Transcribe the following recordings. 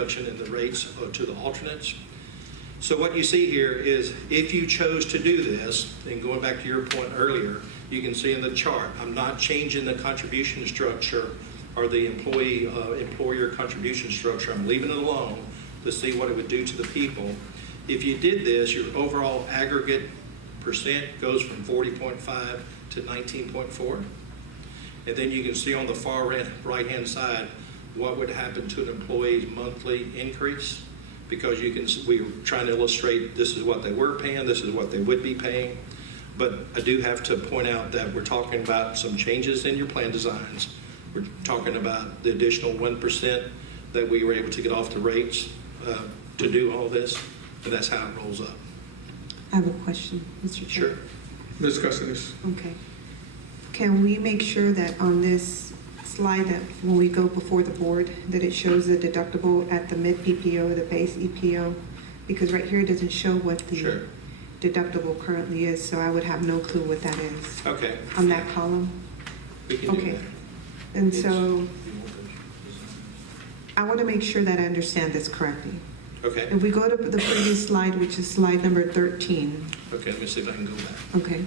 reduction in the rates to the alternates. So what you see here is if you chose to do this, and going back to your point earlier, you can see in the chart, I'm not changing the contribution structure or the employer contribution structure. I'm leaving it alone to see what it would do to the people. If you did this, your overall aggregate percent goes from 40.5 to 19.4. And then you can see on the far right-hand side what would happen to an employee's monthly increase, because we're trying to illustrate this is what they were paying, this is what they would be paying. But I do have to point out that we're talking about some changes in your plan designs. We're talking about the additional 1% that we were able to get off the rates to do all this, and that's how it rolls up. I have a question, Mr. Chair. Sure. Ms. Caceres. Okay. Can we make sure that on this slide that when we go before the board that it shows the deductible at the mid PPO, the base EPO? Because right here it doesn't show what the Sure. deductible currently is, so I would have no clue what that is Okay. on that column. We can Okay. do that. And so I want to make sure that I understand this correctly. Okay. If we go to the previous slide, which is slide number 13, Okay, let me see if I can go back. okay,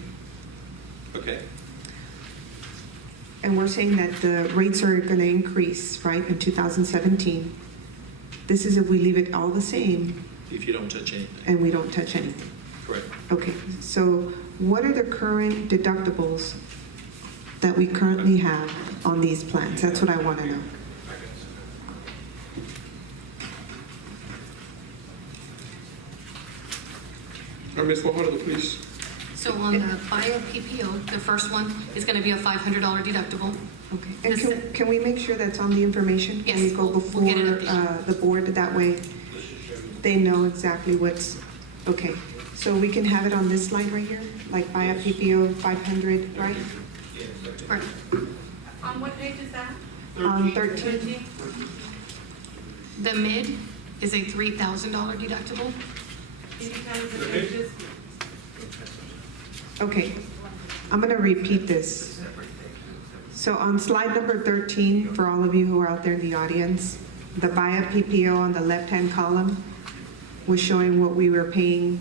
Okay. and we're saying that the rates are going to increase, right, in 2017. This is if we leave it all the same If you don't touch anything. and we don't touch anything. Correct. Okay, so what are the current deductibles that we currently have on these plans? That's what I want to know. Ms. Fajardo, please. So on the bio PPO, the first one is going to be a $500 deductible. Okay, and This- can we make sure that's on the information? Yes, When we go we'll before get it at the end. the board, that way they know exactly what's, okay. So we can have it on this slide right here, like buy a PPO 500, right? Correct. On what page is that? 13. The mid is a $3,000 deductible. Can you tell us the pages? Okay, I'm going to repeat this. So on slide number 13, for all of you who are out there in the audience, the buy a PPO on the left-hand column was showing what we were paying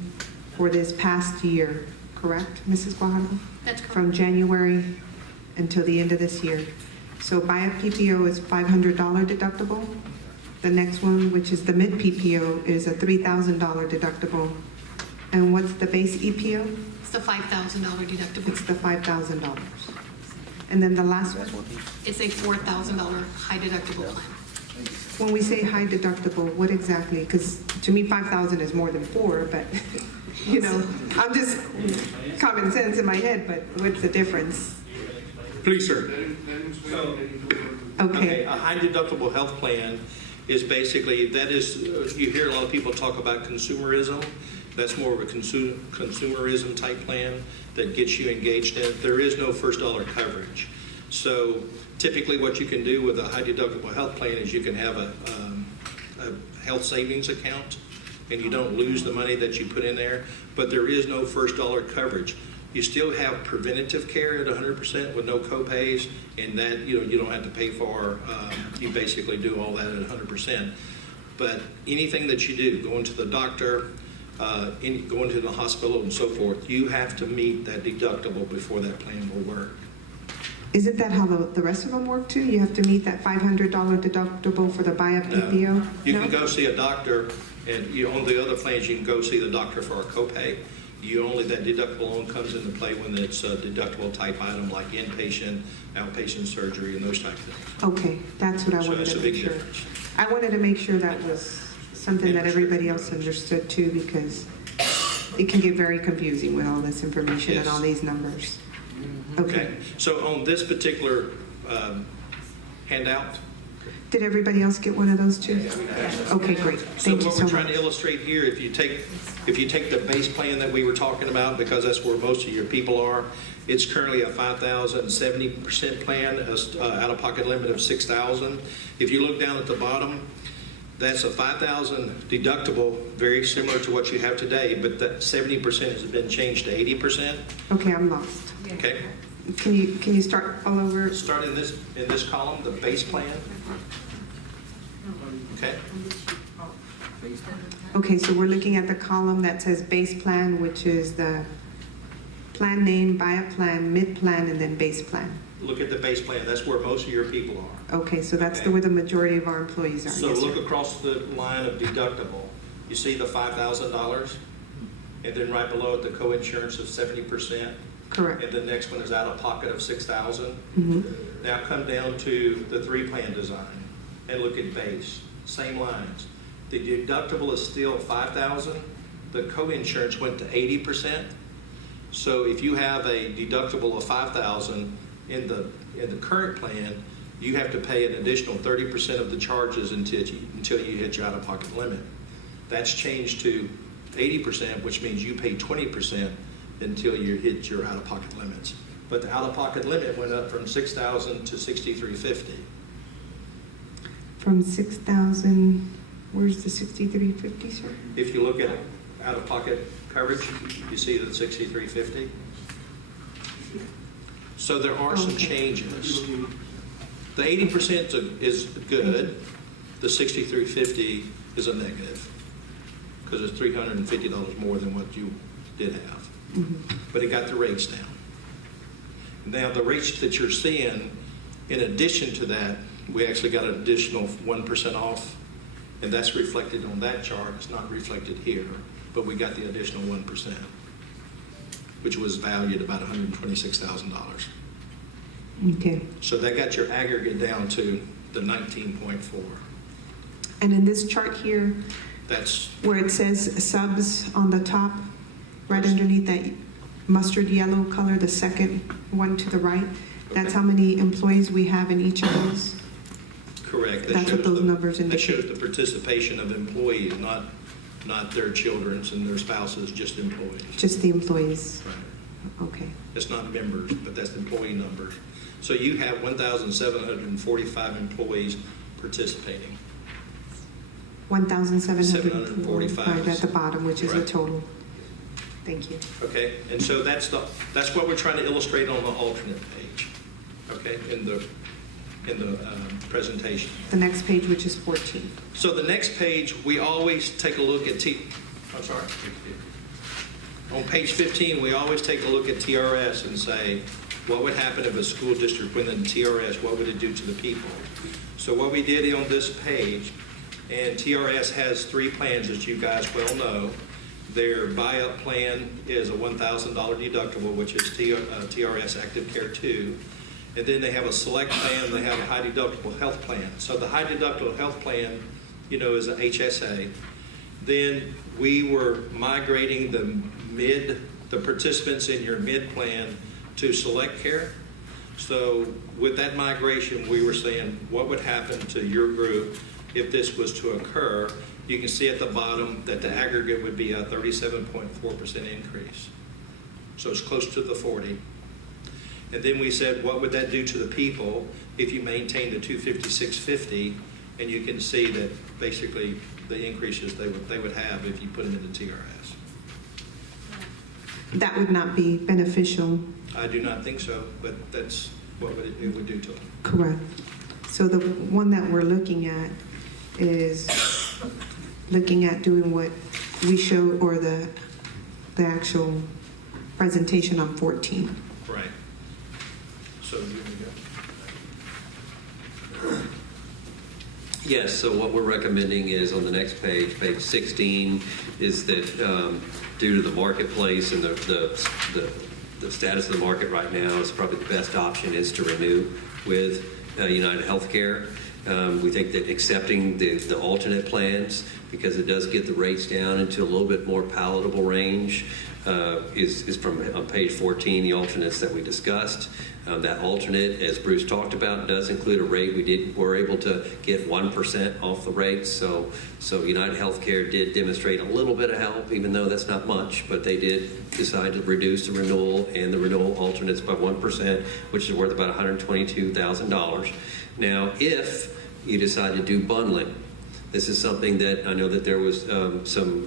for this past year, correct, Mrs. Guajardo? That's correct. From January until the end of this year. So buy a PPO is $500 deductible. The next one, which is the mid PPO, is a $3,000 deductible. And what's the base EPO? It's the $5,000 deductible. It's the $5,000. And then the last one, It's a $4,000 high deductible plan. when we say high deductible, what exactly? Because to me, 5,000 is more than 4, but, you know, I'm just common sense in my head, but what's the difference? Please, sir. So, Okay, a high deductible health plan is basically, that is, you hear a lot of people talk about consumerism. That's more of a consumerism type plan that gets you engaged in it. There is no first dollar coverage. So typically what you can do with a high deductible health plan is you can have a health savings account and you don't lose the money that you put in there, but there is no first dollar coverage. You still have preventative care at 100% with no copays, and that you don't have to pay for. You basically do all that at 100%. But anything that you do, going to the doctor, going to the hospital and so forth, you have to meet that deductible before that plan will work. isn't that how the rest of them work too? You have to meet that $500 deductible for the buy a PPO? You No? can go see a doctor, and on the other plans you can go see the doctor for a copay. That deductible only comes into play when it's a deductible type item like inpatient, outpatient surgery, and those type of things. Okay, that's what I So wanted it's to a make big sure. difference. I wanted to make sure that was something that everybody else understood too, because it can get very confusing with all this information and Yes. all these numbers. Okay. So on this particular handout, Did everybody else get one of those too? Okay, great. so Thank you what so we're trying to much. illustrate here, if you take the base plan that we were talking about, because that's where most of your people are, it's currently a 5,070% plan, out-of-pocket limit of 6,000. If you look down at the bottom, that's a 5,000 deductible, very similar to what you have today, but that 70% has been changed to 80%. Okay, I'm lost. Okay, Can you start all over? start in this column, the base plan. Okay, Okay, so we're looking at the column that says base plan, which is the plan name, buy-up plan, mid-plan, and then base plan. Look at the base plan, that's where most of your people are. Okay, so that's Okay. where the majority of our employees are. So Yes, look sir. across the line of deductible. You see the $5,000? And then right below it, the co-insurance of 70%. Correct. And the next one is out of pocket of 6,000. Mhm. Now come down to the three-plan design and look at base, same lines. The deductible is still 5,000. The co-insurance went to 80%. So if you have a deductible of 5,000 in the current plan, you have to pay an additional 30% of the charges until you hit your out-of-pocket limit. That's changed to 80%, which means you pay 20% until you hit your out-of-pocket limits. But the out-of-pocket limit went up from 6,000 to 6,350. From 6,000, where's the 6,350, sir? If you look at out-of-pocket coverage, you see the 6,350. So there are some Okay. changes. The 80% is good. The 6,350 is a negative because it's $350 more than what you did have. Mhm. But it got the rates down. Now, the rates that you're seeing, in addition to that, we actually got an additional 1% off, and that's reflected on that chart. It's not reflected here, but we got the additional 1%, which was valued about $126,000. Okay. So that got your aggregate down to the 19.4. And in this chart here, That's, where it says subs on the top, right underneath that mustard yellow color, the second one to the right, that's how many employees we have in each of those? correct. That That's what shows those the- numbers That shows indicate. the participation of employees, not their children's and their spouses, just employees. Just the employees. Right. Okay. It's not members, but that's the employee numbers. So you have 1,745 employees participating. 1,745 at the bottom, which is the Right. total. Thank you. Okay, and so that's what we're trying to illustrate on the alternate page, okay, in the presentation. The next page, which is 14. So the next page, we always take a look at I'm sorry. On page 15, we always take a look at TRS and say, what would happen if a school district went into TRS? What would it do to the people? So what we did on this page, and TRS has three plans, as you guys well know. Their buy-up plan is a $1,000 deductible, which is TRS Active Care 2. And then they have a select plan, they have a high deductible health plan. So the high deductible health plan, is a HSA. Then we were migrating the participants in your mid plan to select care. So with that migration, we were saying, what would happen to your group if this was to occur? You can see at the bottom that the aggregate would be a 37.4% increase. So it's close to the 40. And then we said, what would that do to the people if you maintain the 256.50? And you can see that basically the increases they would have if you put them into TRS. That would not be beneficial. I do not think so, but that's what it would do to them. Correct. So the one that we're looking at is looking at doing what we showed, or the actual presentation on 14. Right. So you want to go? Yes, so what we're recommending is on the next page, page 16, is that due to the marketplace and the status of the market right now, it's probably the best option is to renew with United Healthcare. We think that accepting the alternate plans, because it does get the rates down into a little bit more palatable range, is from on page 14, the alternates that we discussed. That alternate, as Bruce talked about, does include a rate. We're able to get 1% off the rates. So United Healthcare did demonstrate a little bit of help, even though that's not much, but they did decide to reduce the renewal and the renewal alternates by 1%, which is worth about $122,000. Now, if you decide to do bundling, this is something that I know that there was some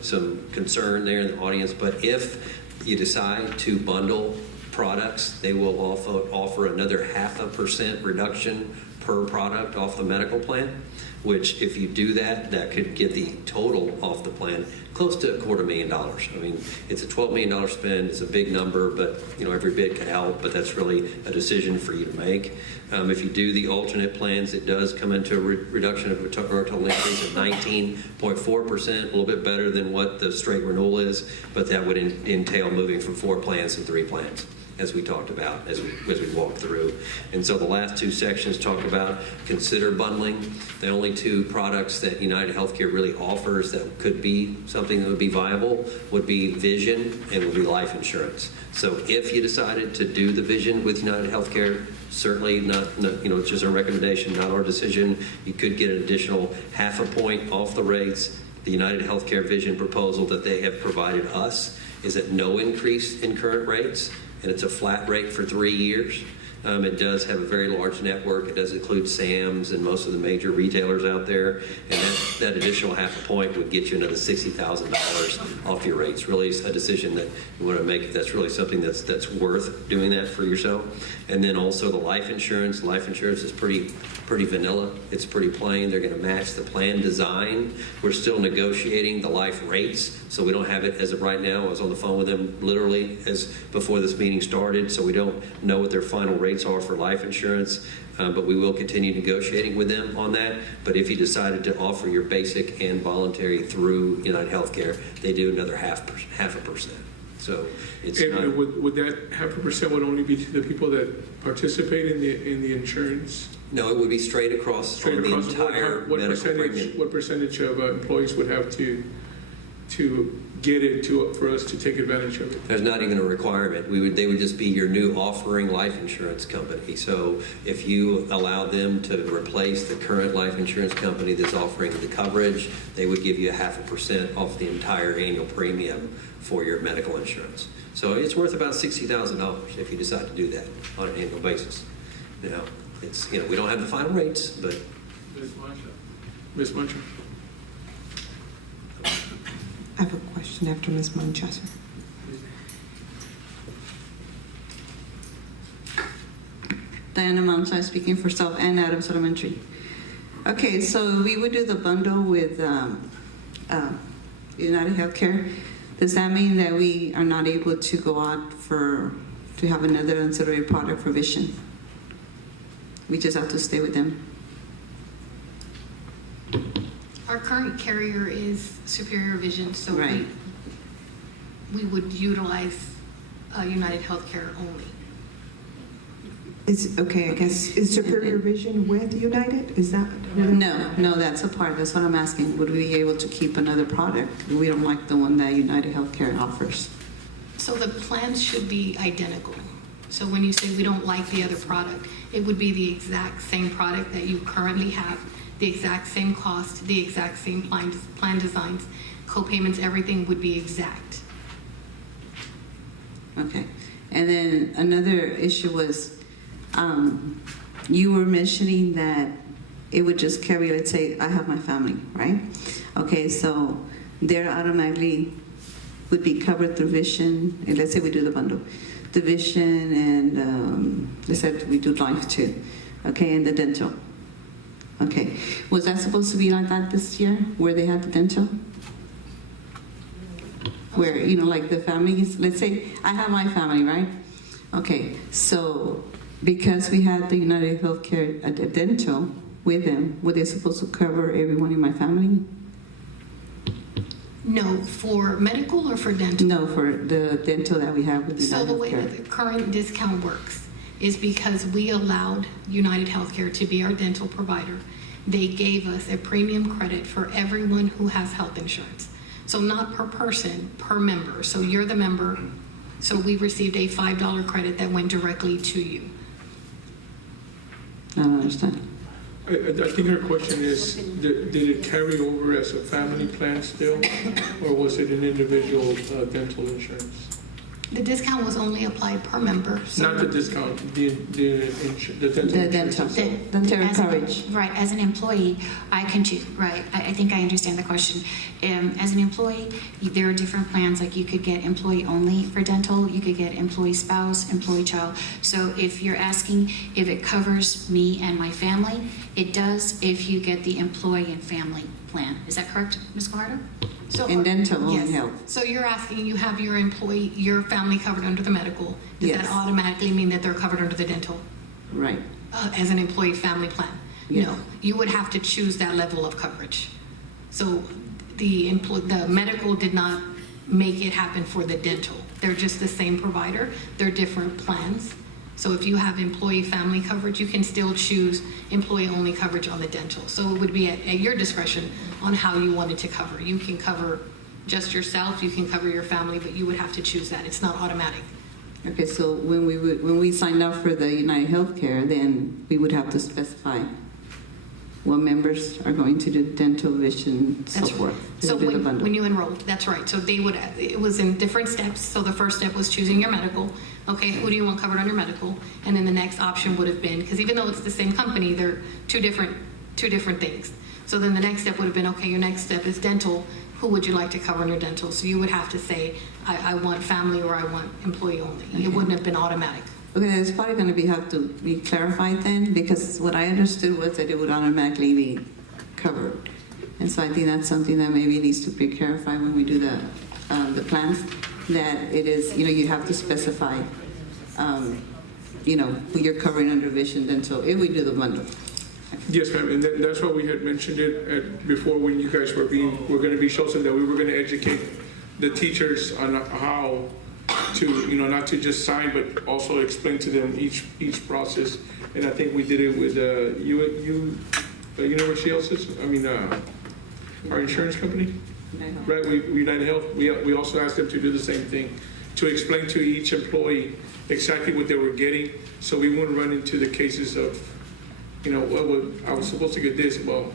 concern there in the audience, but if you decide to bundle products, they will offer another 0.5% reduction per product off the medical plan, which if you do that, that could get the total off the plan close to $250,000. I mean, it's a $12 million spend. It's a big number, but every bit could help, but that's really a decision for you to make. If you do the alternate plans, it does come into a reduction of a total increase of 19.4%, a little bit better than what the straight renewal is, but that would entail moving from 4 plans to 3 plans, as we talked about as we walked through. And so the last 2 sections talk about consider bundling. The only 2 products that United Healthcare really offers that could be something that would be viable would be vision and would be life insurance. So if you decided to do the vision with United Healthcare, certainly not it's just a recommendation, not our decision. You could get an additional 0.5 point off the rates. The United Healthcare vision proposal that they have provided us is at no increase in current rates, and it's a flat rate for 3 years. It does have a very large network. It does include Sam's and most of the major retailers out there. And that additional 0.5 point would get you another $60,000 off your rates. Really a decision that you want to make if that's really something that's worth doing that for yourself. And then also the life insurance. Life insurance is pretty vanilla. It's pretty plain. They're going to match the plan design. We're still negotiating the life rates, so we don't have it as of right now. I was on the phone with them literally as before this meeting started, so we don't know what their final rates are for life insurance, but we will continue negotiating with them on that. But if you decided to offer your basic and voluntary through United Healthcare, they do another 0.5%. So it's And not, would that 0.5% would only be to the people that participate in the insurance? no, it would be straight across Straight on the across the board? entire What medical premium. percentage of employees would have to get it for us to take advantage of it? There's not even a requirement. They would just be your new offering life insurance company. So if you allow them to replace the current life insurance company that's offering the coverage, they would give you 0.5% off the entire annual premium for your medical insurance. So it's worth about $60,000 if you decide to do that on an annual basis. It's we don't have the final rates, but Ms. Muncher? I have a question after Ms. Manchester. Diana Mancha speaking for South and Adams Elementary. Okay, so we would do the bundle with United Healthcare. Does that mean that we are not able to go out to have another ancillary product for vision? We just have to stay with them. Our current carrier is Superior Vision, so Right. we would utilize United Healthcare only. I guess, is Superior Vision with United? Is that? No, that's a part. That's what I'm asking. Would we be able to keep another product? We don't like the one that United Healthcare offers. So the plans should be identical. So when you say we don't like the other product, it would be the exact same product that you currently have, the exact same cost, the exact same plan designs, co-payments, everything would be exact. Okay. And then another issue was, you were mentioning that it would just carry, let's say, I have my family, right? Okay, so they're automatically would be covered through vision, and let's say we do the bundle. The vision and let's say we do life too, okay, and the dental. Okay, was that supposed to be like that this year, where they had the dental? Where, like the families, let's say I have my family, right? Okay, so because we had the United Healthcare dental with them, were they supposed to cover everyone in my family? No, for medical or for dental? No, for the dental that we have with So United the way that Healthcare. the current discount works is because we allowed United Healthcare to be our dental provider. They gave us a premium credit for everyone who has health insurance. So not per person, per member. So you're the member. So we received a $5 credit that went directly to you. I don't understand. I think her question is, did it carry over as a family plan still, or was it an individual dental insurance? The discount was only applied per member. So Not the discount, the dental The insurance. dental. itself. Dental As an- coverage. Right, as an employee, I can choose, right, I think I understand the question. As an employee, there are different plans, like you could get employee only for dental, you could get employee spouse, employee child. So if you're asking if it covers me and my family, it does if you get the employee and family plan. Is that correct, Ms. Guajardo? So, In dental yes. and health. So you're asking, you have your employee, your family covered under the medical. Does Yes. that automatically mean that they're covered under the dental Right. as an employee family plan? Yes. No, you would have to choose that level of coverage. So the medical did not make it happen for the dental. They're just the same provider. They're different plans. So if you have employee family coverage, you can still choose employee only coverage on the dental. So it would be at your discretion on how you wanted to cover. You can cover just yourself, you can cover your family, but you would have to choose that. It's not automatic. Okay, so when we signed up for the United Healthcare, then we would have to specify what members are going to do dental, vision, so That's forth. So to do the bundle. when you enroll, that's right. So they would, it was in different steps. So the first step was choosing your medical. Okay, who do you want covered on your medical? And then the next option would have been, because even though it's the same company, they're two different things. So then the next step would have been, okay, your next step is dental. Who would you like to cover on your dental? So you would have to say, I want family or I want employee only. It wouldn't have been automatic. Okay, it's probably going to have to be clarified then, because what I understood was that it would automatically be covered. And so I think that's something that maybe needs to be clarified when we do the plans, that it is, you have to specify, who you're covering under vision, dental, if we do the bundle. Yes, ma'am, and that's why we had mentioned it before when you guys were going to be chosen, that we were going to educate the teachers on how to, not to just sign, but also explain to them each process. And I think we did it with University Health System, our insurance company, right? United Health, we also asked them to do the same thing, to explain to each employee exactly what they were getting, so we wouldn't run into the cases of, I was supposed to get this, well,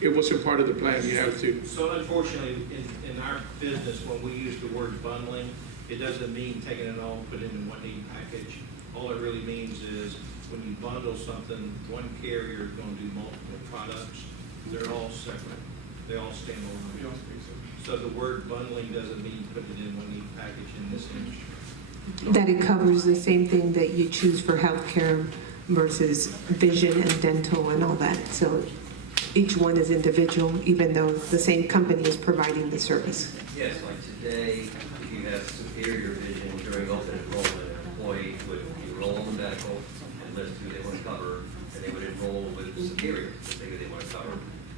it wasn't part of the plan, you have to. So unfortunately, in our business, when we use the word bundling, it doesn't mean taking it all and putting it in one neat package. All it really means is when you bundle something, one carrier is going to do multiple products. They're all separate. They all stand alone. So the word bundling doesn't mean putting it in one neat package in this industry. That it covers the same thing that you choose for healthcare versus vision and dental and all that. So each one is individual, even though the same company is providing the service. Yes, like today, if you have superior vision during open enrollment, an employee would enroll in the medical and list who they want to cover, and they would enroll with superior, to say who they want to cover.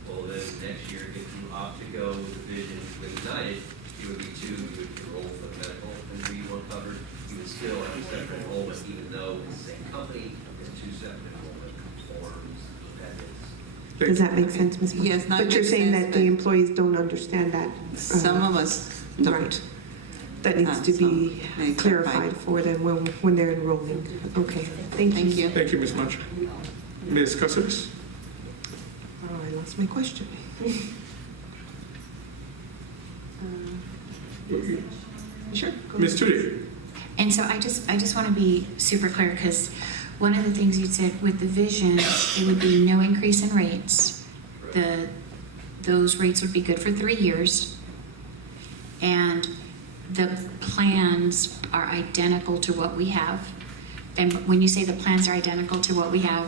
Well, then next year, if you opt to go with vision with United, you would be two, you would enroll for the medical, and who you want covered, you would still have a separate enrollment, even though it's the same company, it's two separate enrollment forms. That is. Does that make sense, Ms. Moore? Yes, now it But you're makes saying sense, that the but- employees don't understand that. Some of us don't. Right. That needs to be Maybe clarified for them when they're enrolling. Okay, thank you. Thank you. Thank you, Ms. Mancha. Ms. Casares? Oh, I lost my question. Sure. Ms. Tudy? And so I just want to be super clear, because one of the things you said with the vision, it would be no increase in rates. Those rates would be good for 3 years. And the plans are identical to what we have. And when you say the plans are identical to what we have,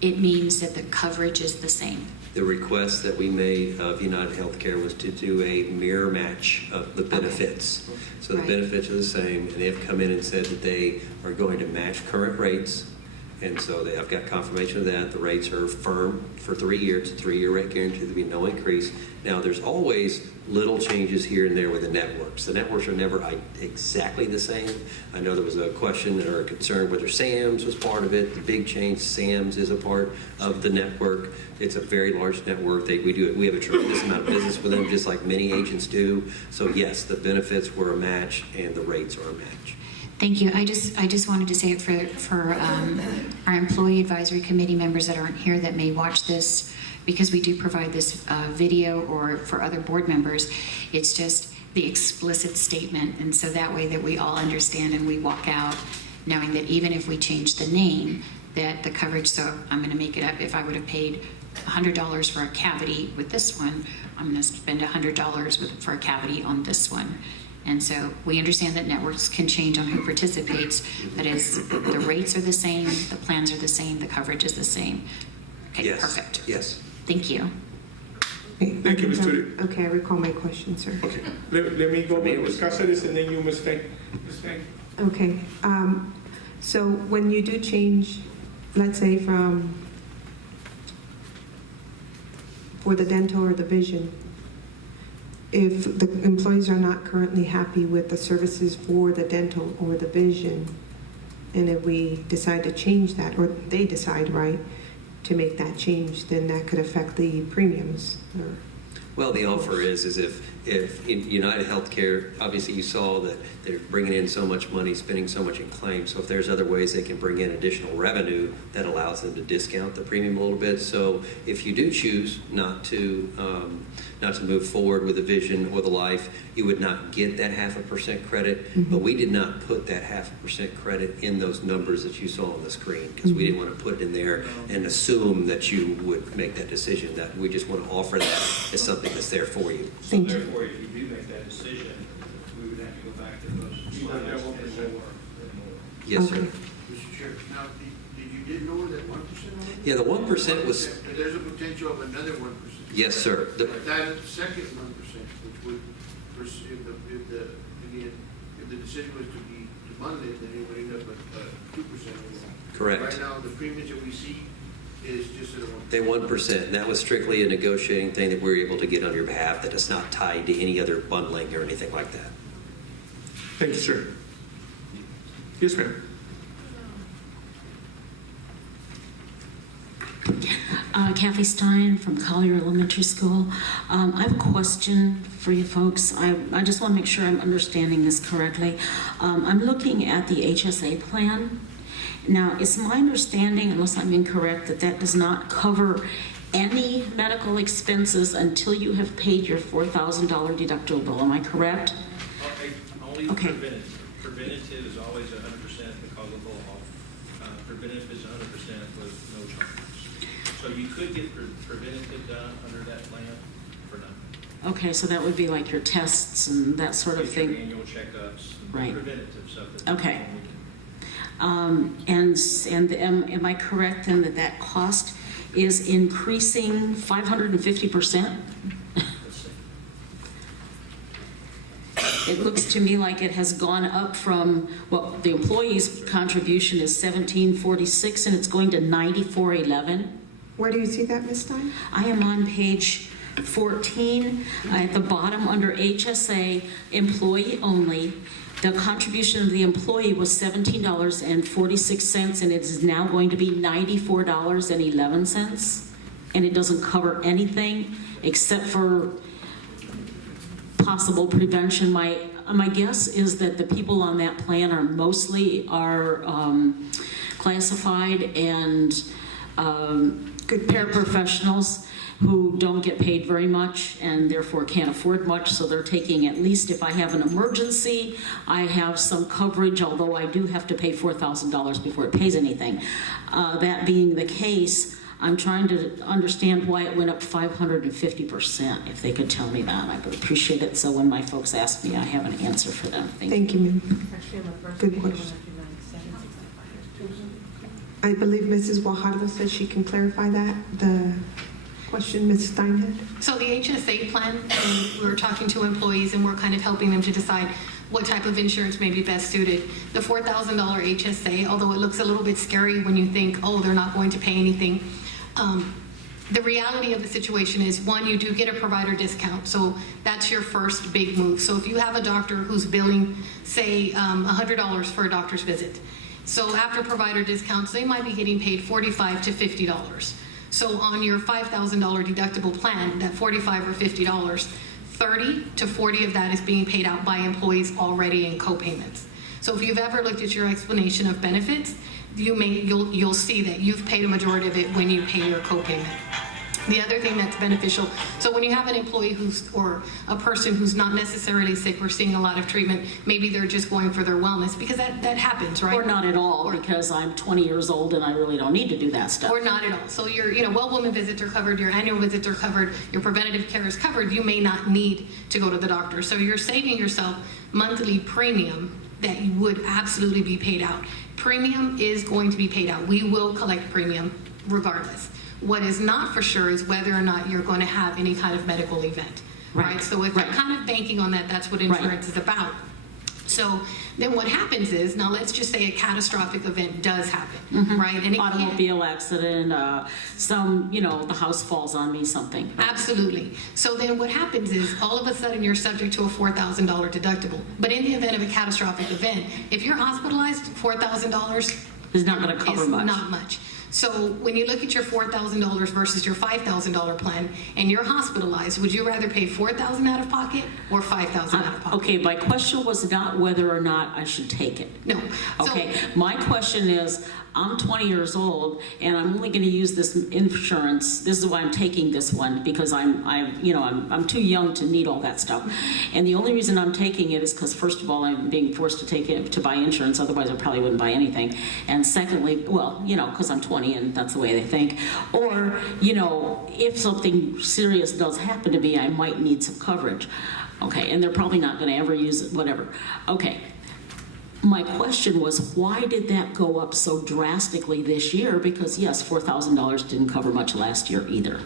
it means that the coverage is the same. The request that we made of United Healthcare was to do a mirror match of the benefits. So the Right. benefits are the same, and they've come in and said that they are going to match current rates. And so I've got confirmation of that. The rates are firm for 3 years. It's a 3-year rate guarantee. There'll be no increase. Now, there's always little changes here and there with the networks. The networks are never exactly the same. I know there was a question or a concern whether SAMS was part of it. The big change, SAMS is a part of the network. It's a very large network. We have a tremendous amount of business with them, just like many agents do. So yes, the benefits were a match and the rates are a match. Thank you. I just wanted to say it for our employee advisory committee members that aren't here that may watch this, because we do provide this video, or for other board members. It's just the explicit statement, and so that way that we all understand and we walk out knowing that even if we change the name, that the coverage, so I'm going to make it up, if I would have paid $100 for a cavity with this one, I'm going to spend $100 for a cavity on this one. And so we understand that networks can change on who participates, but as the rates are the same, the plans are the same, the coverage is the same. Okay, Yes. perfect. Yes. Thank you. Thank you, Ms. Tudor. Okay, I recall my question, sir. Okay, let me go with Ms. Caceres and then you, Ms. Fang. Ms. Fang. Okay, so when you do change, let's say for the dental or the vision, if the employees are not currently happy with the services for the dental or the vision, and if we decide to change that, or they decide, right, to make that change, then that could affect the premiums. Well, the offer is if in United Healthcare, obviously you saw that they're bringing in so much money, spending so much in claims. So if there's other ways they can bring in additional revenue, that allows them to discount the premium a little bit. So if you do choose not to move forward with the vision or the life, you would not get that 0.5% credit. Mm-hmm. But we did not put that 0.5% credit in those numbers that you saw on the screen because we didn't want to put it in there and assume that you would make that decision. That we just want to offer that as something that's there for you. So Thank you. therefore, if you do make that decision, we would have to go back to those slides and more. Yes, sir. Okay. Mr. Chair, now, did you did lower that 1% already? Yeah, the 1% was, There's a potential of another 1%. yes, sir. But that second 1%, which would, if the decision was to bundle it, then it would end up at 2% overall. Correct. Right now, the premiums that we see is just at a 1%. They 1%, and that was strictly a negotiating thing that we were able to get on your behalf, that is not tied to any other bundling or anything like that. Thank you, sir. Yes, ma'am. Kathy Stein from Collier Elementary School. I have a question for you folks. I just want to make sure I'm understanding this correctly. I'm looking at the HSA plan. Now, it's my understanding, unless I'm incorrect, that that does not cover any medical expenses until you have paid your $4,000 deductible bill. Am I correct? Only Okay. preventative. Preventative is always 100% because of the law. Preventative is 100% with no charges. So you could get preventative done under that plan for nothing. Okay, so that would be like your tests and that sort of Get your thing. annual checkups, and Right. preventative stuff. that's Okay. we can- Am I correct then that that cost is increasing 550%? let's see. It looks to me like it has gone up from, well, the employee's contribution is $17.46 and it's going to $94.11. Where do you see that, Ms. Stein? I am on page 14 at the bottom under HSA employee only. The contribution of the employee was $17.46 and it is now going to be $94.11. And it doesn't cover anything except for possible prevention. My guess is that the people on that plan are mostly classified and good paraprofessionals who don't get paid very much and therefore can't afford much, so they're taking, at least if I have an emergency, I have some coverage, although I do have to pay $4,000 before it pays anything. That being the case, I'm trying to understand why it went up 550%. If they could tell me that, I would appreciate it, so when my folks ask me, I have an answer for them. Thank you, ma'am. Good question. I believe Mrs. Guajardo said she can clarify that, the question Ms. Stein had. So the HSA plan, we're talking to employees and we're kind of helping them to decide what type of insurance may be best suited. The $4,000 HSA, although it looks a little bit scary when you think, oh, they're not going to pay anything, the reality of the situation is, one, you do get a provider discount, so that's your first big move. So if you have a doctor who's billing, say, $100 for a doctor's visit, so after provider discounts, they might be getting paid $45 to $50. So on your $5,000 deductible plan, that $45 or $50, 30 to 40 of that is being paid out by employees already in co-payments. So if you've ever looked at your explanation of benefits, you'll see that you've paid a majority of it when you pay your co-payment. The other thing that's beneficial, so when you have an employee or a person who's not necessarily sick or seeing a lot of treatment, maybe they're just going for their wellness, because that happens, right? Or not at all, because I'm 20 years old and I really don't need to do that stuff. Or not at all. So your, well woman visits are covered, your annual visits are covered, your preventative care is covered. You may not need to go to the doctor. So you're saving yourself monthly premium that you would absolutely be paid out. Premium is going to be paid out. We will collect premium regardless. What is not for sure is whether or not you're going to have any kind of medical event, right? So if you're kind of banking on that, that's what insurance is about. So then what happens is, now let's just say a catastrophic event does happen, right? And it Automobile accident, the house falls on me, something. Absolutely. So then what happens is, all of a sudden you're subject to a $4,000 deductible. But in the event of a catastrophic event, if you're hospitalized, $4,000 Is not going to cover much. Not much. So when you look at your $4,000 versus your $5,000 plan and you're hospitalized, would you rather pay $4,000 out of pocket or $5,000 out of pocket? Okay, my question was not whether or not I should take it. No. Okay, my question is, I'm 20 years old and I'm only going to use this insurance. This is why I'm taking this one, because I'm too young to need all that stuff. And the only reason I'm taking it is because, first of all, I'm being forced to take it to buy insurance. Otherwise, I probably wouldn't buy anything. And secondly, because I'm 20 and that's the way they think. Or, if something serious does happen to me, I might need some coverage. Okay, and they're probably not going to ever use it, whatever. Okay. My question was, why did that go up so drastically this year? Because yes, $4,000 didn't cover much last year either.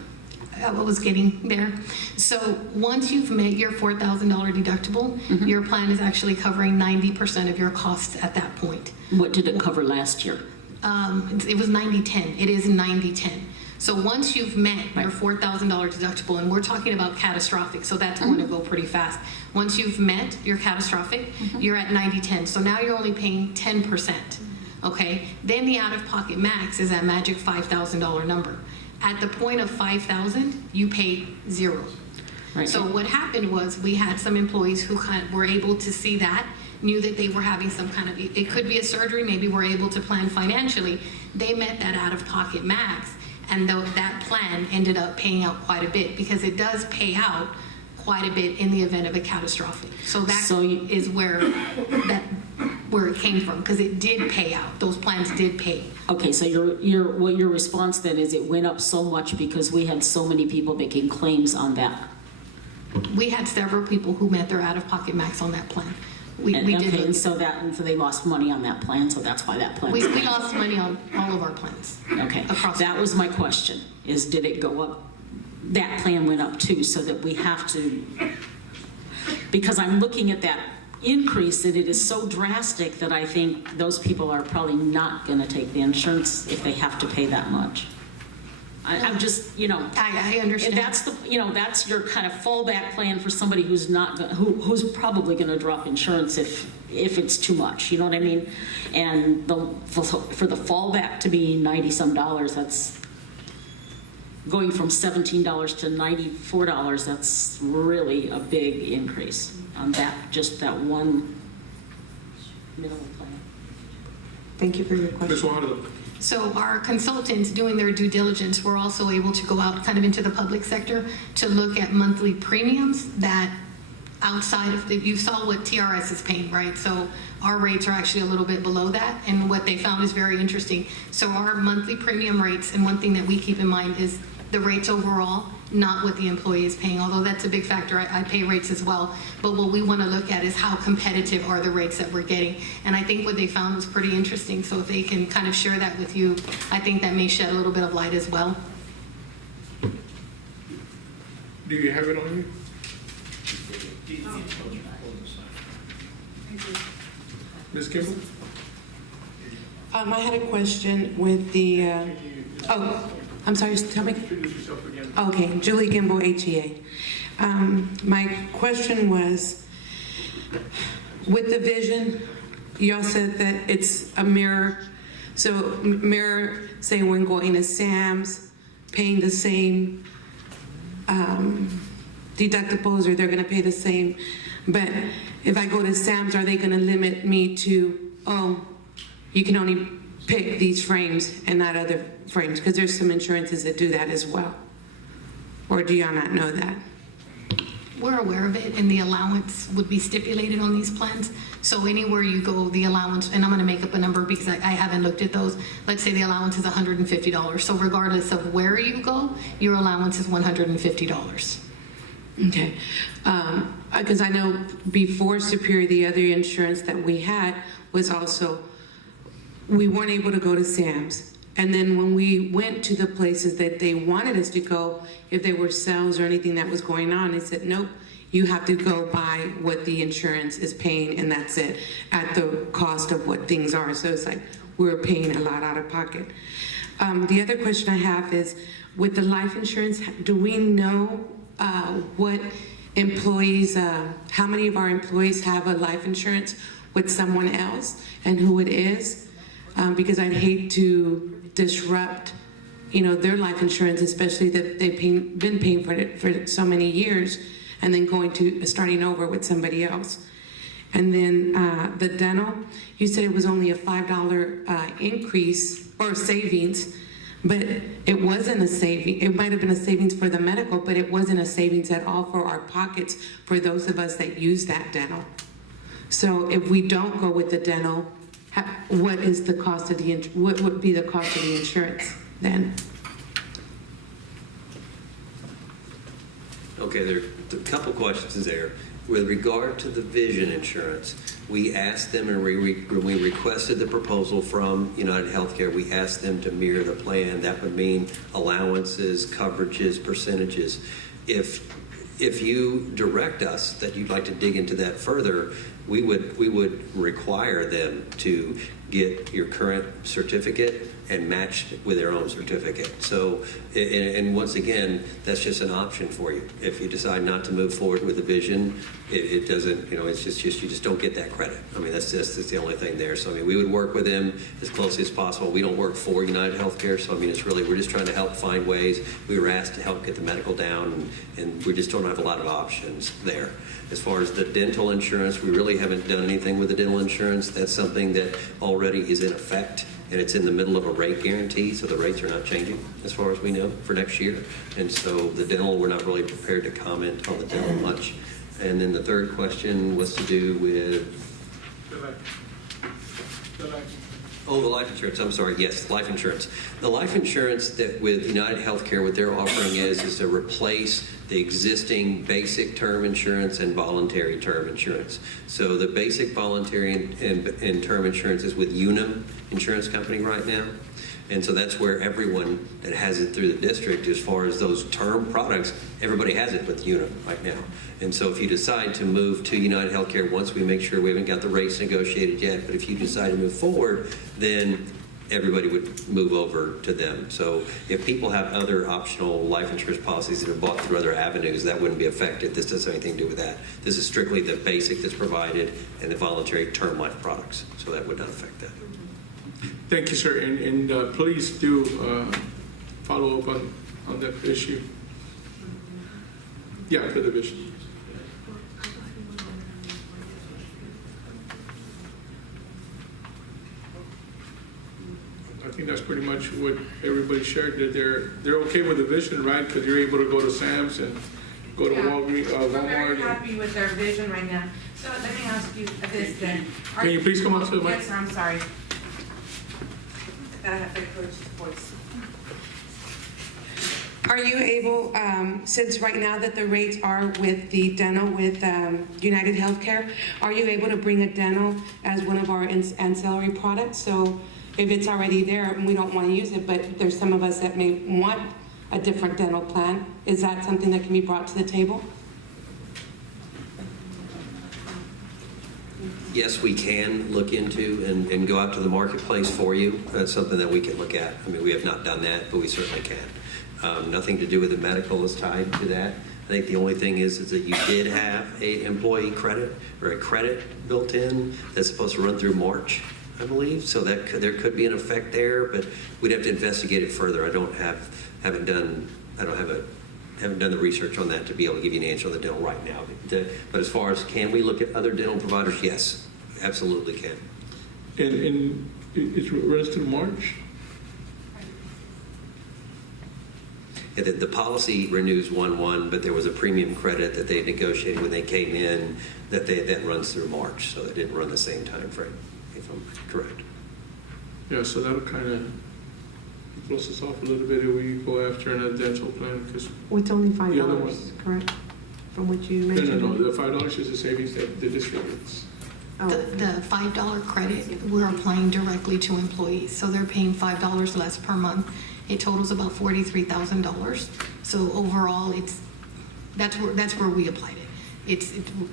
I was getting there. So once you've met your $4,000 deductible, your plan is actually covering 90% of your costs at that point. What did it cover last year? It was 90-10. It is 90-10. So once you've met your $4,000 deductible, and we're talking about catastrophic, so that's going to go pretty fast. Once you've met your catastrophic, you're at 90-10. So now you're only paying 10%. Okay? Then the out-of-pocket max is that magic $5,000 number. At the point of $5,000, you pay zero. Right. So what happened was, we had some employees who were able to see that, knew that they were having some kind of, it could be a surgery, maybe were able to plan financially. They met that out-of-pocket max, and that plan ended up paying out quite a bit, because it does pay out quite a bit in the event of a catastrophic. So that is where it came from, because it did pay out. Those plans did pay. Okay, so your response then is it went up so much because we had so many people making claims on that. We had several people who met their out-of-pocket max on that plan. We did. Okay, and so they lost money on that plan, so that's why that plan. We lost money on all of our plans. Okay, that was my question, is did it go up? That plan went up too, so that we have to, because I'm looking at that increase, and it is so drastic that I think those people are probably not going to take the insurance if they have to pay that much. I'm just, I understand. That's that's your kind of fallback plan for somebody who's who's probably going to drop insurance if it's too much. You know what I mean? And for the fallback to be $90-some, that's going from $17 to $94. That's really a big increase on that one minimum plan. Thank you for your question. Ms. Wahada. So our consultants, doing their due diligence, were also able to go out kind of into the public sector to look at monthly premiums that outside of you saw what TRS is paying, right? So our rates are actually a little bit below that, and what they found is very interesting. So our monthly premium rates, and one thing that we keep in mind is the rates overall, not what the employee is paying, although that's a big factor. I pay rates as well, but what we want to look at is how competitive are the rates that we're getting. And I think what they found was pretty interesting, so if they can kind of share that with you, I think that may shed a little bit of light as well. Do you have it on you? Ms. Kimball? I had a question with the, I'm sorry, tell me. Introduce yourself again. Okay, Julie Gimbel, HEA. My question was, with the vision, y'all said that it's a mirror. So mirror, say when going to Sam's, paying the same deductibles, or they're gonna pay the same. But if I go to Sam's, are they gonna limit me to, you can only pick these frames and not other frames? Because there's some insurances that do that as well. Or do y'all not know that? We're aware of it, and the allowance would be stipulated on these plans. So anywhere you go, the allowance, and I'm going to make up a number because I haven't looked at those. Let's say the allowance is $150. So regardless of where you go, your allowance is $150. Okay. Because I know before Superior, the other insurance that we had was also, we weren't able to go to Sam's. And then when we went to the places that they wanted us to go, if there were sales or anything that was going on, they said, nope, you have to go by what the insurance is paying, and that's it, at the cost of what things are. So it's like we're paying a lot out of pocket. The other question I have is, with the life insurance, do we know what employees, how many of our employees have a life insurance with someone else and who it is? Because I'd hate to disrupt, their life insurance, especially that they've been paying for it for so many years, and then starting over with somebody else. And then the dental, you said it was only a $5 increase or savings, but it wasn't a saving. It might have been a savings for the medical, but it wasn't a savings at all for our pockets for those of us that use that dental. So if we don't go with the dental, what is the cost of what would be the cost of the insurance then? Okay, there are a couple questions there. With regard to the vision insurance, we asked them, and when we requested the proposal from United Healthcare, we asked them to mirror the plan. That would mean allowances, coverages, percentages. If you direct us that you'd like to dig into that further, we would require them to get your current certificate and matched with their own certificate. So, and once again, that's just an option for you. If you decide not to move forward with the vision, it doesn't, it's just you just don't get that credit. I mean, that's the only thing there. So, I mean, we would work with them as closely as possible. We don't work for United Healthcare, so I mean, we're just trying to help find ways. We were asked to help get the medical down, and we just don't have a lot of options there. As far as the dental insurance, we really haven't done anything with the dental insurance. That's something that already is in effect, and it's in the middle of a rate guarantee, so the rates are not changing as far as we know for next year. And so the dental, we're not really prepared to comment on the dental much. And then the third question was to do with the life insurance. I'm sorry. Yes, life insurance. The life insurance that with United Healthcare, what they're offering is to replace the existing basic term insurance and voluntary term insurance. So the basic voluntary and term insurance is with Unum Insurance Company right now. And so that's where everyone that has it through the district, as far as those term products, everybody has it with Unum right now. And so if you decide to move to United Healthcare, once we make sure we haven't got the rates negotiated yet, but if you decide to move forward, then everybody would move over to them. So if people have other optional life insurance policies that are bought through other avenues, that wouldn't be affected. This doesn't have anything to do with that. This is strictly the basic that's provided and the voluntary term life products. So that would not affect that. Thank you, sir. And please do follow up on that issue. Yeah, for the vision. I think that's pretty much what everybody shared, that they're okay with the vision, right? Because you're able to go to Sam's and go to Walgreens, We're very Walmart. happy with their vision right now. So let me ask you this then. Can you please come up to the mic? Yes, sir, I'm sorry. I have to coach voice. Are you able, since right now that the rates are with the dental with United Healthcare, are you able to bring a dental as one of our ancillary products? So if it's already there and we don't want to use it, but there's some of us that may want a different dental plan, is that something that can be brought to the table? Yes, we can look into and go out to the marketplace for you. That's something that we can look at. I mean, we have not done that, but we certainly can. Nothing to do with the medical is tied to that. I think the only thing is that you did have a employee credit or a credit built in that's supposed to run through March, I believe. So that there could be an effect there, but we'd have to investigate it further. Haven't done the research on that to be able to give you an answer on the dental right now. But as far as can we look at other dental providers, yes, absolutely can. And it runs through March? The policy renews 1/1, but there was a premium credit that they negotiated when they came in that runs through March, so they didn't run the same time frame, if I'm correct. Yeah, so that'll kind of close us off a little bit if we go after a dental plan, because, It's only The other $5, correct? From what you no, mentioned? the $5 is the savings that the district gets. Oh. The $5 credit, we're applying directly to employees, so they're paying $5 less per month. It totals about $43,000. So overall, that's where we applied it.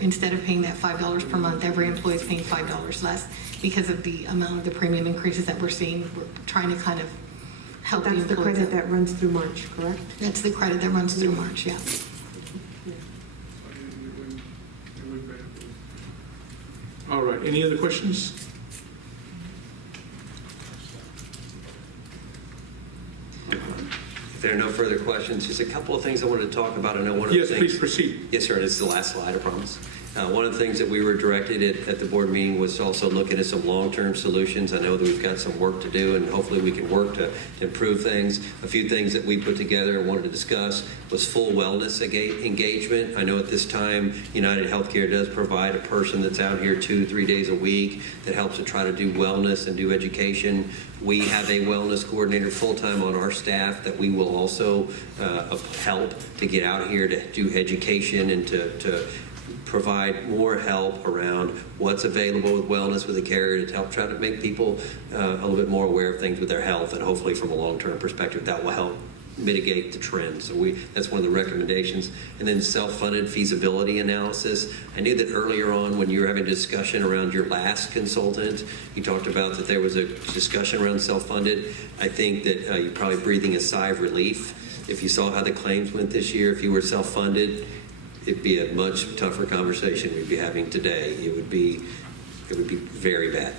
Instead of paying that $5 per month, every employee is paying $5 less because of the amount of the premium increases that we're seeing. We're trying to kind of help the That's employees. the credit out. that runs through March, correct? That's the credit that runs through March, yeah. All right, any other questions? If there are no further questions, just a couple of things I wanted to talk about. I know one of the Yes, things. please proceed. Yes, sir, and it's the last slide, I promise. One of the things that we were directed at the board meeting was also looking at some long-term solutions. I know that we've got some work to do, and hopefully we can work to improve things. A few things that we put together and wanted to discuss was full wellness engagement. I know at this time, United Healthcare does provide a person that's out here 2-3 days a week that helps to try to do wellness and do education. We have a wellness coordinator full-time on our staff that we will also help to get out here to do education and to provide more help around what's available with wellness with the carrier to help try to make people a little bit more aware of things with their health, and hopefully from a long-term perspective that will help mitigate the trend. So that's one of the recommendations. And then self-funded feasibility analysis. I knew that earlier on when you were having a discussion around your last consultant, you talked about that there was a discussion around self-funded. I think that you're probably breathing a sigh of relief. If you saw how the claims went this year, if you were self-funded, it'd be a much tougher conversation we'd be having today. It would be very bad.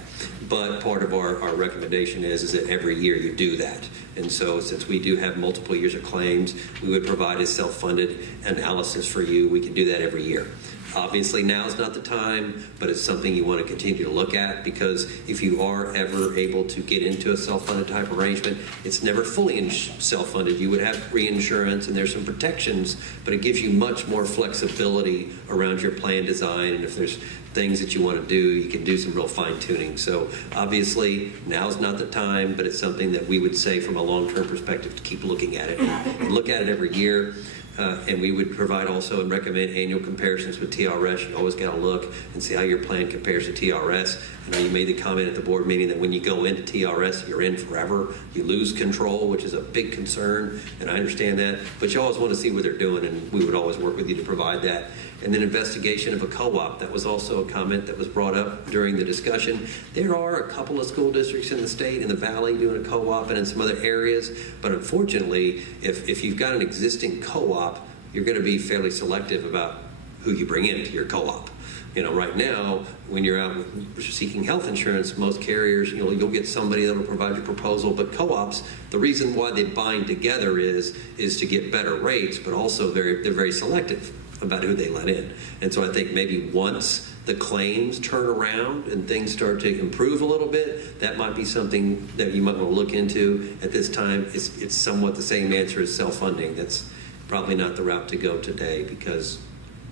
But part of our recommendation is that every year you do that. And so since we do have multiple years of claims, we would provide a self-funded analysis for you. We can do that every year. Obviously, now is not the time, but it's something you want to continue to look at, because if you are ever able to get into a self-funded type arrangement, it's never fully self-funded. You would have reinsurance and there's some protections, but it gives you much more flexibility around your plan design. And if there's things that you want to do, you can do some real fine-tuning. So obviously, now's not the time, but it's something that we would say from a long-term perspective to keep looking at it and look at it every year. And we would provide also and recommend annual comparisons with TRS. You always got to look and see how your plan compares to TRS. I know you made the comment at the board meeting that when you go into TRS, you're in forever. You lose control, which is a big concern, and I understand that. But you always want to see what they're doing, and we would always work with you to provide that. And then investigation of a co-op. That was also a comment that was brought up during the discussion. There are a couple of school districts in the state, in the valley, doing a co-op and in some other areas. But unfortunately, if you've got an existing co-op, you're going to be fairly selective about who you bring into your co-op. You know, right now, when you're out seeking health insurance, most carriers, you'll get somebody that will provide you a proposal. But co-ops, the reason why they bind together is to get better rates, but also they're very selective about who they let in. And so I think maybe once the claims turn around and things start to improve a little bit, that might be something that you might want to look into. At this time, it's somewhat the same answer as self-funding. That's probably not the route to go today, because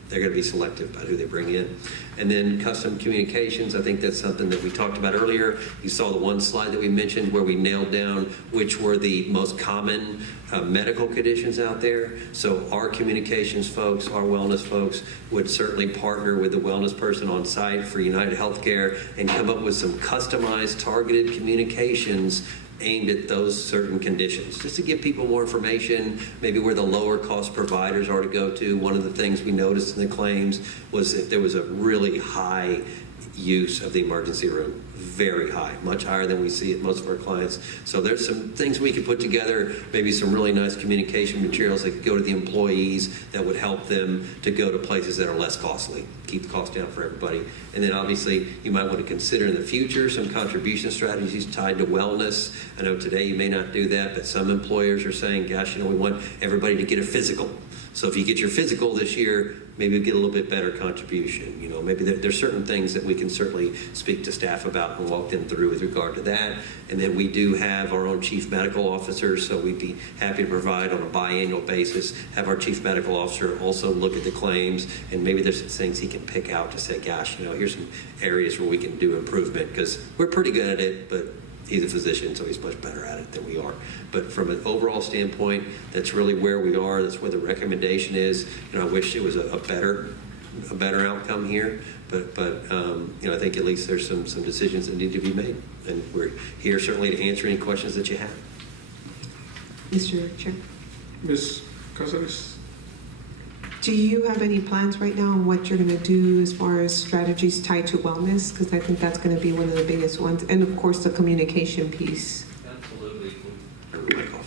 they're going to be selective about who they bring in. And then custom communications, I think that's something that we talked about earlier. You saw the one slide that we mentioned where we nailed down which were the most common medical conditions out there. So our communications folks, our wellness folks would certainly partner with the wellness person on site for United Healthcare and come up with some customized, targeted communications aimed at those certain conditions, just to give people more information, maybe where the lower cost providers are to go to. One of the things we noticed in the claims was that there was a really high use of the emergency room, very high, much higher than we see at most of our clients. So there's some things we could put together, maybe some really nice communication materials that could go to the employees that would help them to go to places that are less costly, keep the cost down for everybody. And then obviously you might want to consider in the future some contribution strategies tied to wellness. I know today you may not do that, but some employers are saying, gosh, we want everybody to get a physical. So if you get your physical this year, maybe you get a little bit better contribution. You know, maybe there's certain things that we can certainly speak to staff about and walk them through with regard to that. And then we do have our own chief medical officer, so we'd be happy to provide on a biannual basis, have our chief medical officer also look at the claims, and maybe there's some things he can pick out to say, gosh, you know, here's some areas where we can do improvement, because we're pretty good at it, but he's a physician, so he's much better at it than we are. But from an overall standpoint, that's really where we are. That's where the recommendation is. You know, I wish it was a better outcome here. But you know, I think at least there's some decisions that need to be made, and we're here certainly to answer any questions that you have. Mr. Chair, Ms. Casares? do you have any plans right now on what you're going to do as far as strategies tied to wellness? Because I think that's going to be one of the biggest ones. And of course, the communication piece. Absolutely.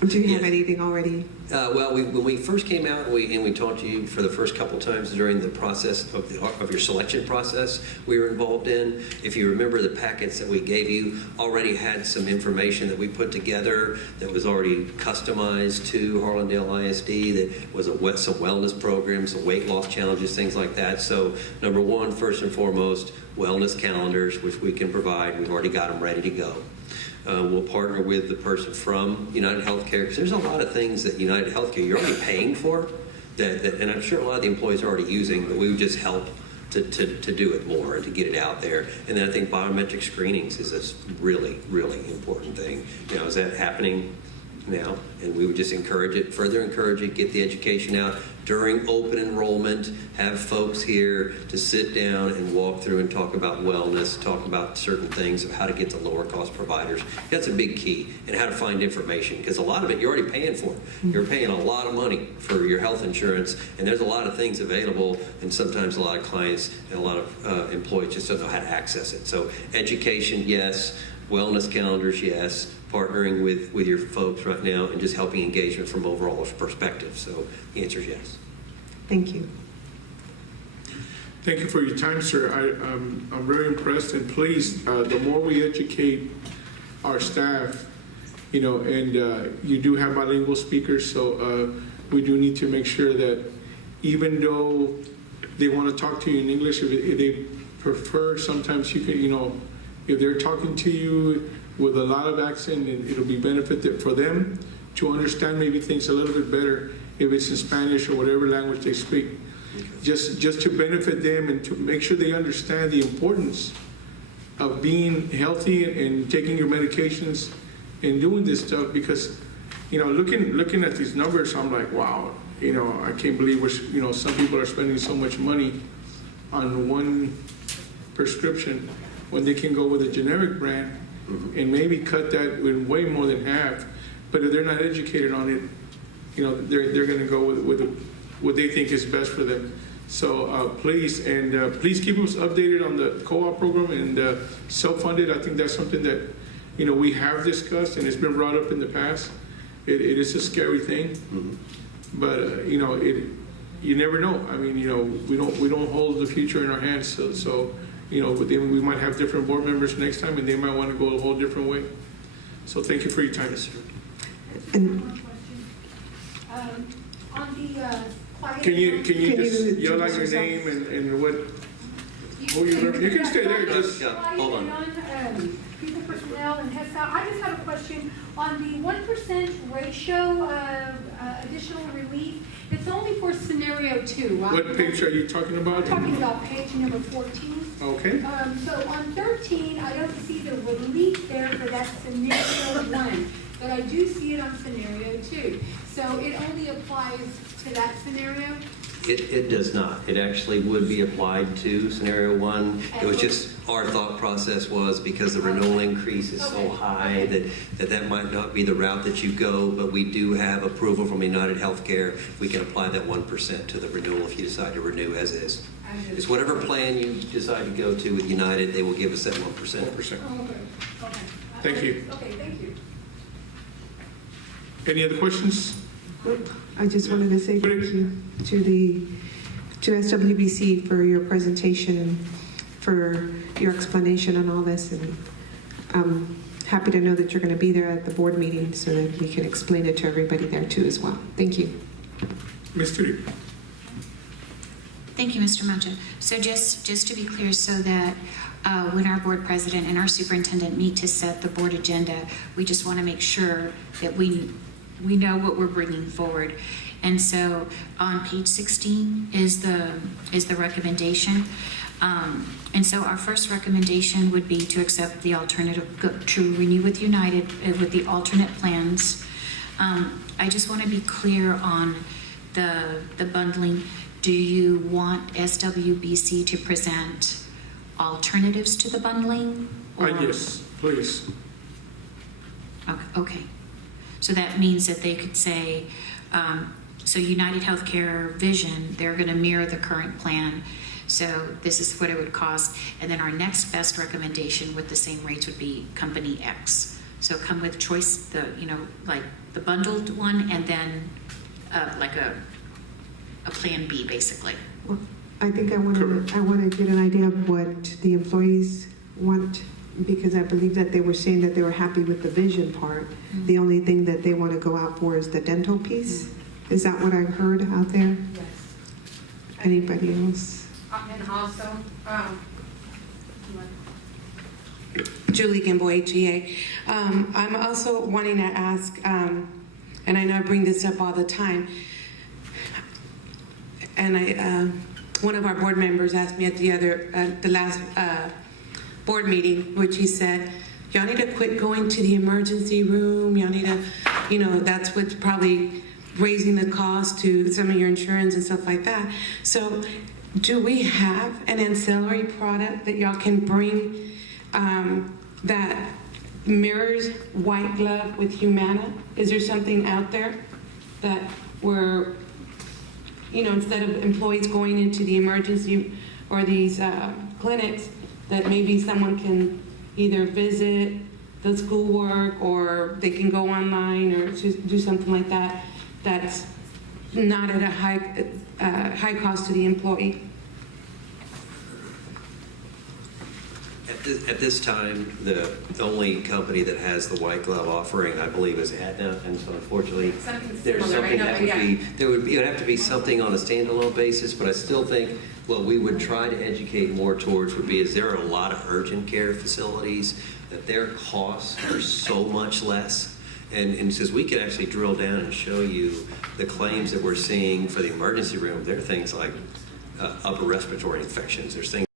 Do you have Yes. anything already? Well, when we first came out and we talked to you for the first couple times during the process of your selection process we were involved in, if you remember, the packets that we gave you already had some information that we put together that was already customized to Harlandale ISD, that was some wellness programs, some weight loss challenges, things like that. So number one, first and foremost, wellness calendars, which we can provide. We've already got them ready to go. We'll partner with the person from United Healthcare, because there's a lot of things that United Healthcare you're already paying for, and I'm sure a lot of the employees are already using, but we would just help to do it more and to get it out there. And then I think biometric screenings is a really, really important thing. You know, is that happening now? And we would just encourage it, further encourage it, get the education out during open enrollment, have folks here to sit down and walk through and talk about wellness, talk about certain things of how to get to lower cost providers. That's a big key, and how to find information, because a lot of it you're already paying for. You're paying a lot of money for your health insurance, and there's a lot of things available, and sometimes a lot of clients and a lot of employees just don't know how to access it. So education, yes. Wellness calendars, yes. Partnering with your folks right now and just helping engagement from overall perspective. So the answer is yes. Thank you. Thank you for your time, sir. I'm very impressed and pleased. The more we educate our staff, you know, and you do have bilingual speakers, so we do need to make sure that even though they want to talk to you in English, if they prefer, sometimes you can, you know, if they're talking to you with a lot of accent, and it'll be benefit for them to understand maybe things a little bit better if it's in Spanish or whatever language they speak. Just to benefit them and to make sure they understand the importance of being healthy and taking your medications and doing this stuff, because, you know, looking at these numbers, I'm like, wow, you know, I can't believe you know, some people are spending so much money on one prescription when they can go with a generic brand and maybe cut that in way more than half. But if they're not educated on it, you know, they're going to go with what they think is best for them. So please keep us updated on the co-op program and self-funded. I think that's something that, you know, we have discussed and it's been brought up in the past. It is a scary thing, but you know, you never know. I mean, you know, we don't hold the future in our hands. So you know, we might have different board members next time, and they might want to go a whole different way. So thank you for your time. And On the quiet. Can you just yell out your introduce name and what? Who you can stay there. Just hold on. People, personnel, and heads out. I just have a question on the 1% ratio of additional relief. It's only for scenario 2, right? what page are you talking about? I'm talking about page number 14. Okay. So on 13, I don't see the relief there for that scenario 1, but I do see it on scenario 2. So it only applies to that scenario? It does not. It actually would be applied to scenario 1. It was just, our thought process was, because the renewal increase is so high that might not be the route that you go, but we do have approval from United Healthcare. We can apply that 1% to the renewal if you decide to renew as is. It's whatever plan you decide to go to with United, they will give us that 1%. 1%. Oh, okay. Okay. Thank you. Okay, thank you. Any other questions? I just wanted to say thank you to SWBC for your presentation, for your explanation on all this, and I'm happy to know that you're going to be there at the board meeting so that we can explain it to everybody there too as well. Thank you. Ms. Tudor? Thank you, Mr. Mancha. So just to be clear, so that when our board president and our superintendent meet to set the board agenda, we just want to make sure that we know what we're bringing forward. And so on page 16 is the recommendation. And so our first recommendation would be to accept the alternative, to renew with United with the alternate plans. I just want to be clear on the bundling. Do you want SWBC to present alternatives to the bundling? Yes, please. Okay. So that means that they could say, so United Healthcare Vision, they're going to mirror the current plan. So this is what it would cost. And then our next best recommendation with the same rates would be Company X. So come with choice, like the bundled one, and then like a plan B, basically. Well, I think I want to get an idea of what the employees want, because I believe that they were saying that they were happy with the vision part. Mm-hmm. The only thing that they want to go out for is the dental piece. Mm-hmm. Is that what I've heard out there? Yes. Anybody else? And also, Julie Gimble, HEA. I'm also wanting to ask, and I know I bring this up all the time, and one of our board members asked me at the last board meeting, which he said, y'all need to quit going to the emergency room. Y'all need to, that's what's probably raising the cost to some of your insurance and stuff like that. So do we have an ancillary product that y'all can bring that mirrors White Glove with Humana? Is there something out there that we're, instead of employees going into the emergency or these clinics, that maybe someone can either visit the schoolwork or they can go online or do something like that that's not at a high cost to the employee? At this time, the only company that has the white glove offering, I believe, is Aetna, and so unfortunately, there's something that would be, it would have to be something on a standalone basis, but I still think what we would try to educate more towards would be, is there are a lot of urgent care facilities that their costs are so much less. And says we could actually drill down and show you the claims that we're seeing for the emergency room. There are things like upper respiratory infections. There's things